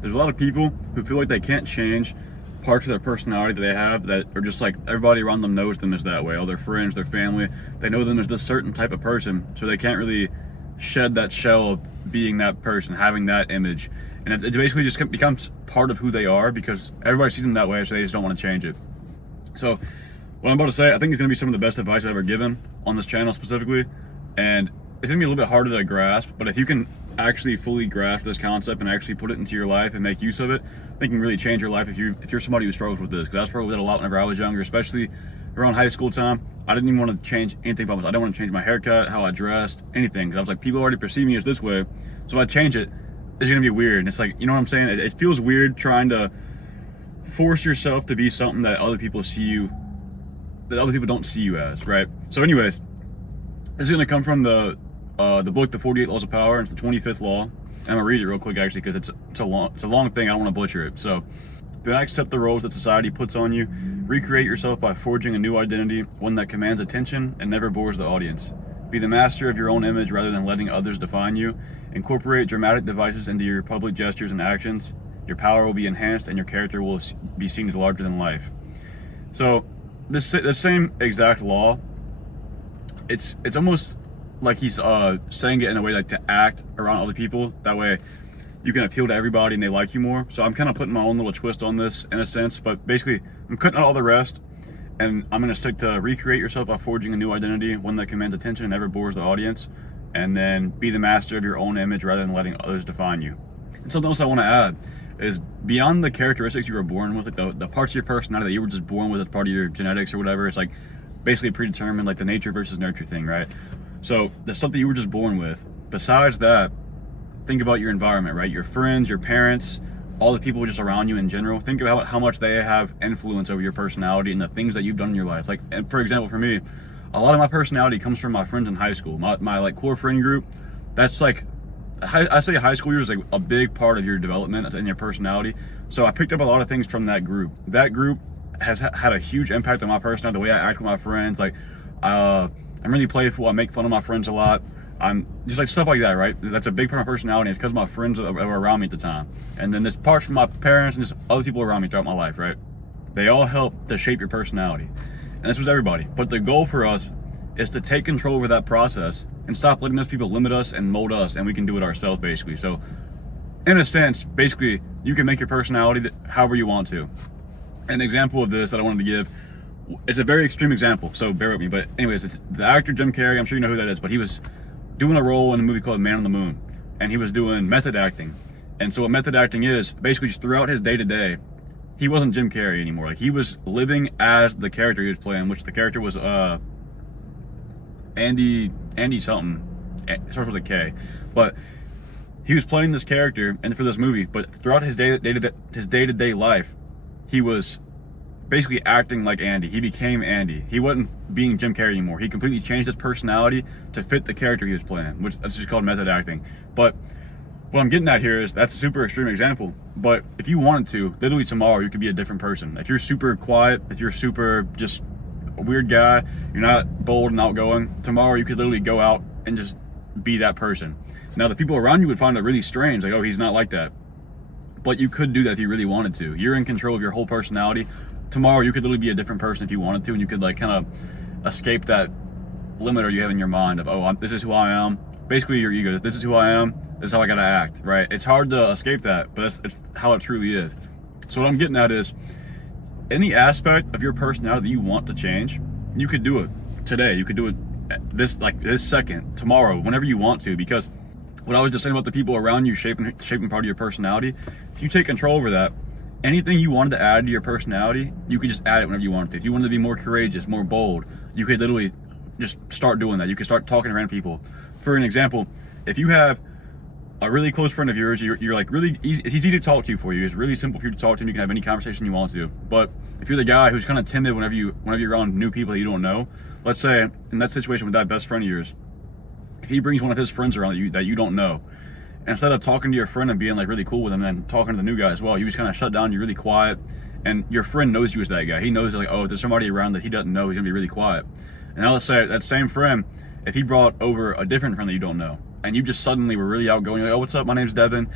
There's a lot of people who feel like they can't change parts of their personality that they have, that are just like everybody around them knows them as that way. All their friends, their family, they know them as this certain type of person, so they can't really shed that shell of being that person, having that image. And it basically just becomes part of who they are because everybody sees them that way, so they just don't want to change it. So what I'm about to say, I think it's going to be some of the best advice I've ever given on this channel specifically, and it's going to be a little bit harder to grasp, but if you can actually fully grasp this concept and actually put it into your life and make use of it, I think it can really change your life if you're somebody who struggles with this. Because I struggled with it a lot whenever I was younger, especially around high school time. I didn't even want to change anything about myself. I didn't want to change my haircut, how I dressed, anything. Because I was like, people already perceive me as this way, so if I change it, it's going to be weird. And it's like, you know what I'm saying? It feels weird trying to force yourself to be something that other people see you, that other people don't see you as, right? So anyways, this is going to come from the book, The 48 Laws of Power, and it's the 25th law. And I'm going to read it real quick, actually, because it's a long thing. I don't want to butcher it. So, do not accept the roles that society puts on you. Recreate yourself by forging a new identity, one that commands attention and never bores the audience. Be the master of your own image rather than letting others define you. Incorporate dramatic devices into your public gestures and actions. Your power will be enhanced and your character will be seen as larger than life. So, the same exact law, it's almost like he's saying it in a way like to act around other people. That way you can appeal to everybody and they like you more. So I'm kind of putting my own little twist on this in a sense, but basically I'm cutting out all the rest and I'm going to stick to recreate yourself by forging a new identity, one that commands attention and never bores the audience, and then be the master of your own image rather than letting others define you. And something else I want to add is, beyond the characteristics you were born with, like the parts of your personality that you were just born with as part of your genetics or whatever, it's like basically predetermined, like the nature versus nurture thing, right? So the stuff that you were just born with, besides that, think about your environment, right? Your friends, your parents, all the people just around you in general. Think about how much they have influence over your personality and the things that you've done in your life. Like, and for example, for me, a lot of my personality comes from my friends in high school. My like core friend group, that's like, I say high school years is like a big part of your development and your personality. So I picked up a lot of things from that group. That group has had a huge impact on my personality, the way I act with my friends. Like, I'm really playful. I make fun of my friends a lot. I'm just like stuff like that, right? That's a big part of my personality. It's because my friends were around me at the time. And then there's parts from my parents and just other people around me throughout my life, right? They all help to shape your personality. And this was everybody. But the goal for us is to take control over that process and stop letting those people limit us and mold us, and we can do it ourselves, basically. So in a sense, basically, you can make your personality however you want to. An example of this that I wanted to give, it's a very extreme example, so bear with me. But anyways, it's the actor Jim Carrey. I'm sure you know who that is, but he was doing a role in a movie called Man on the Moon, and he was doing method acting. And so what method acting is, basically just throughout his day-to-day, he wasn't Jim Carrey anymore. Like, he was living as the character he was playing, which the character was Andy something. It starts with a K. But he was playing this character and for this movie, but throughout his day-to-day life, he was basically acting like Andy. He became Andy. He wasn't being Jim Carrey anymore. He completely changed his personality to fit the character he was playing, which that's just called method acting. But what I'm getting at here is, that's a super extreme example, but if you wanted to, literally tomorrow you could be a different person. If you're super quiet, if you're super just a weird guy, you're not bold and outgoing, tomorrow you could literally go out and just be that person. Now the people around you would find it really strange, like, oh, he's not like that. But you could do that if you really wanted to. You're in control of your whole personality. Tomorrow you could literally be a different person if you wanted to, and you could like kind of escape that limiter you have in your mind of, oh, this is who I am. Basically your ego, this is who I am, this is how I gotta act, right? It's hard to escape that, but it's how it truly is. So what I'm getting at is, any aspect of your personality that you want to change, you could do it today. You could do it this second, tomorrow, whenever you want to. Because what I was just saying about the people around you shaping part of your personality, if you take control over that, anything you wanted to add to your personality, you could just add it whenever you wanted to. If you wanted to be more courageous, more bold, you could literally just start doing that. You could start talking to random people. For an example, if you have a really close friend of yours, you're like really easy, it's easy to talk to for you. It's really simple for you to talk to him. You can have any conversation you want to. But if you're the guy who's kind of timid whenever you're around new people that you don't know, let's say in that situation with that best friend of yours, if he brings one of his friends around that you don't know, and instead of talking to your friend and being like really cool with him and then talking to the new guy as well, you just kind of shut down, you're really quiet, and your friend knows you as that guy. He knows like, oh, there's somebody around that he doesn't know, he's gonna be really quiet. And now let's say that same friend, if he brought over a different friend that you don't know, and you just suddenly were really outgoing, like, oh, what's up, my name's Devin,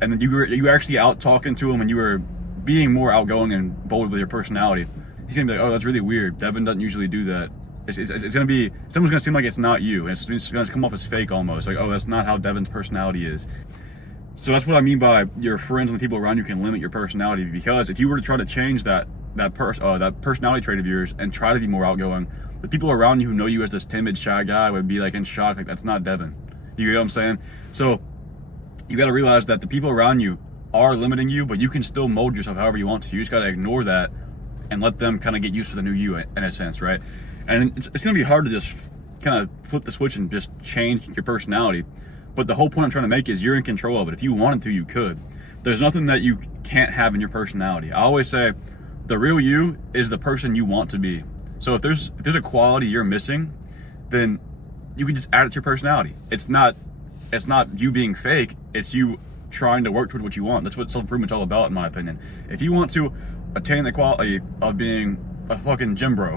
and then you were actually out talking to him and you were being more outgoing and bold with your personality, he's gonna be like, oh, that's really weird. Devin doesn't usually do that. It's gonna be, someone's gonna seem like it's not you, and it's gonna come off as fake almost. Like, oh, that's not how Devin's personality is. So that's what I mean by your friends and the people around you can limit your personality, because if you were to try to change that personality trait of yours and try to be more outgoing, the people around you who know you as this timid, shy guy would be like in shock, like that's not Devin. You get what I'm saying? So you got to realize that the people around you are limiting you, but you can still mold yourself however you want to. You just got to ignore that and let them kind of get used to the new you in a sense, right? And it's going to be hard to just kind of flip the switch and just change your personality. But the whole point I'm trying to make is you're in control of it. If you wanted to, you could. There's nothing that you can't have in your personality. I always say the real you is the person you want to be. So if there's a quality you're missing, then you can just add it to your personality. It's not you being fake. It's you trying to work toward what you want. That's what self-improvement's all about, in my opinion. If you want to attain the quality of being a fucking gym bro,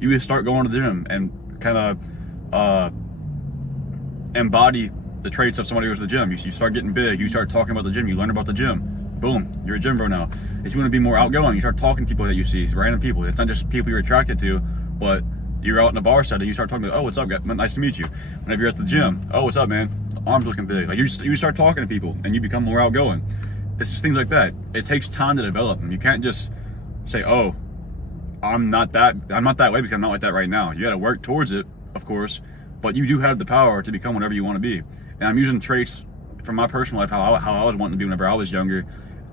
you just start going to the gym and kind of embody the traits of somebody who goes to the gym. You start getting big. You start talking about the gym. You learn about the gym. Boom, you're a gym bro now. If you want to be more outgoing, you start talking to people that you see, random people. It's not just people you're attracted to, but you're out in a bar setting, you start talking to, oh, what's up, guy? Nice to meet you. Whenever you're at the gym, oh, what's up, man? Arms looking big. Like you start talking to people and you become more outgoing. It's just things like that. It takes time to develop them. You can't just say, oh, I'm not that way because I'm not like that right now. You got to work towards it, of course, but you do have the power to become whatever you want to be. And I'm using traits from my personal life, how I was wanting to be whenever I was younger,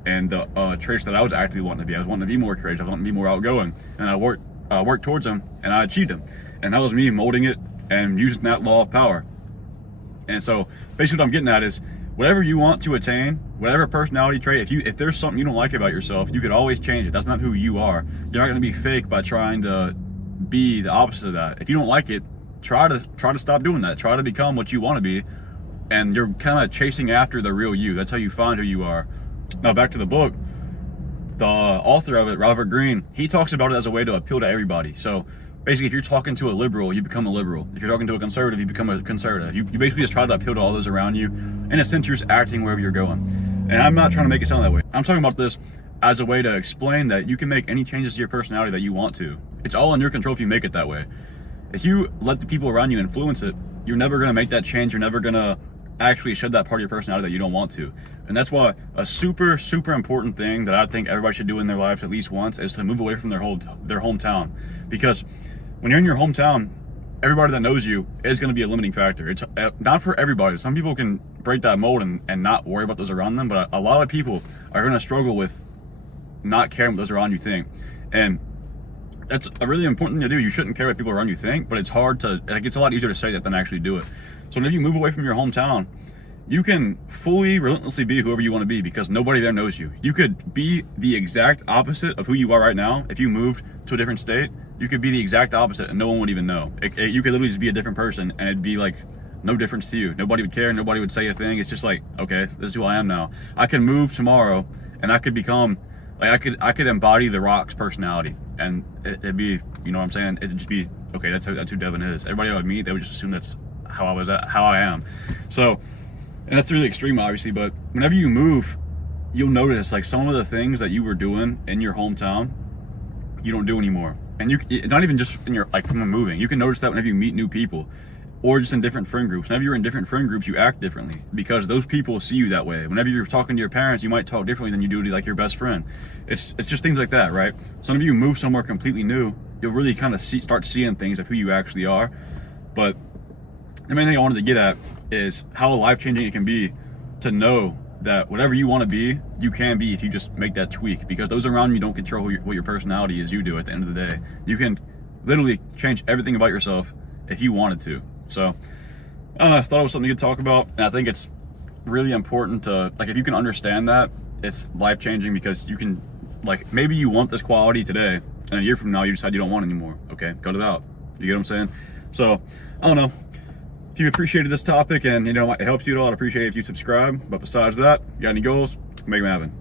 and the traits that I was actively wanting to be. I was wanting to be more creative. I was wanting to be more outgoing, and I worked towards them, and I achieved them. And that was me molding it and using that law of power. And so basically what I'm getting at is whatever you want to attain, whatever personality trait, if there's something you don't like about yourself, you could always change it. That's not who you are. You're not going to be fake by trying to be the opposite of that. If you don't like it, try to stop doing that. Try to become what you want to be, and you're kind of chasing after the real you. That's how you find who you are. Now back to the book. The author of it, Robert Greene, he talks about it as a way to appeal to everybody. So basically, if you're talking to a liberal, you become a liberal. If you're talking to a conservative, you become a conservative. You basically just try to appeal to all those around you. In a sense, you're just acting wherever you're going. And I'm not trying to make it sound that way. I'm talking about this as a way to explain that you can make any changes to your personality that you want to. It's all in your control if you make it that way. If you let the people around you influence it, you're never going to make that change. You're never going to actually shed that part of your personality that you don't want to. And that's why a super, super important thing that I think everybody should do in their lives at least once is to move away from their hometown. Because when you're in your hometown, everybody that knows you is going to be a limiting factor. It's not for everybody. Some people can break that mold and not worry about those around them, but a lot of people are going to struggle with not caring what those around you think. And that's a really important thing to do. You shouldn't care what people around you think, but it's hard to, like, it's a lot easier to say that than actually do it. So if you move away from your hometown, you can fully, relentlessly be whoever you want to be because nobody there knows you. You could be the exact opposite of who you are right now. If you moved to a different state, you could be the exact opposite and no one would even know. You could literally just be a different person and it'd be like no difference to you. Nobody would care. Nobody would say a thing. It's just like, okay, this is who I am now. I can move tomorrow and I could become, like, I could embody The Rock's personality, and it'd be, you know what I'm saying? It'd just be, okay, that's who Devin is. Everybody I would meet, they would just assume that's how I am. So, and that's really extreme, obviously, but whenever you move, you'll notice like some of the things that you were doing in your hometown, you don't do anymore. And not even just in your, like, from moving, you can notice that whenever you meet new people or just in different friend groups. Whenever you're in different friend groups, you act differently because those people see you that way. Whenever you're talking to your parents, you might talk differently than you do to like your best friend. It's just things like that, right? So whenever you move somewhere completely new, you'll really kind of start seeing things of who you actually are. But the main thing I wanted to get at is how life-changing it can be to know that whatever you want to be, you can be if you just make that tweak, because those around you don't control what your personality is. You do at the end of the day. You can literally change everything about yourself if you wanted to. So I don't know, I thought it was something you could talk about, and I think it's really important to, like, if you can understand that, it's life-changing because you can, like, maybe you want this quality today and a year from now you decide you don't want it anymore. Okay, cut it out. You get what I'm saying? So I don't know. If you appreciated this topic and, you know, it helps you at all, I'd appreciate it if you subscribe. But besides that, you got any goals, make them happen.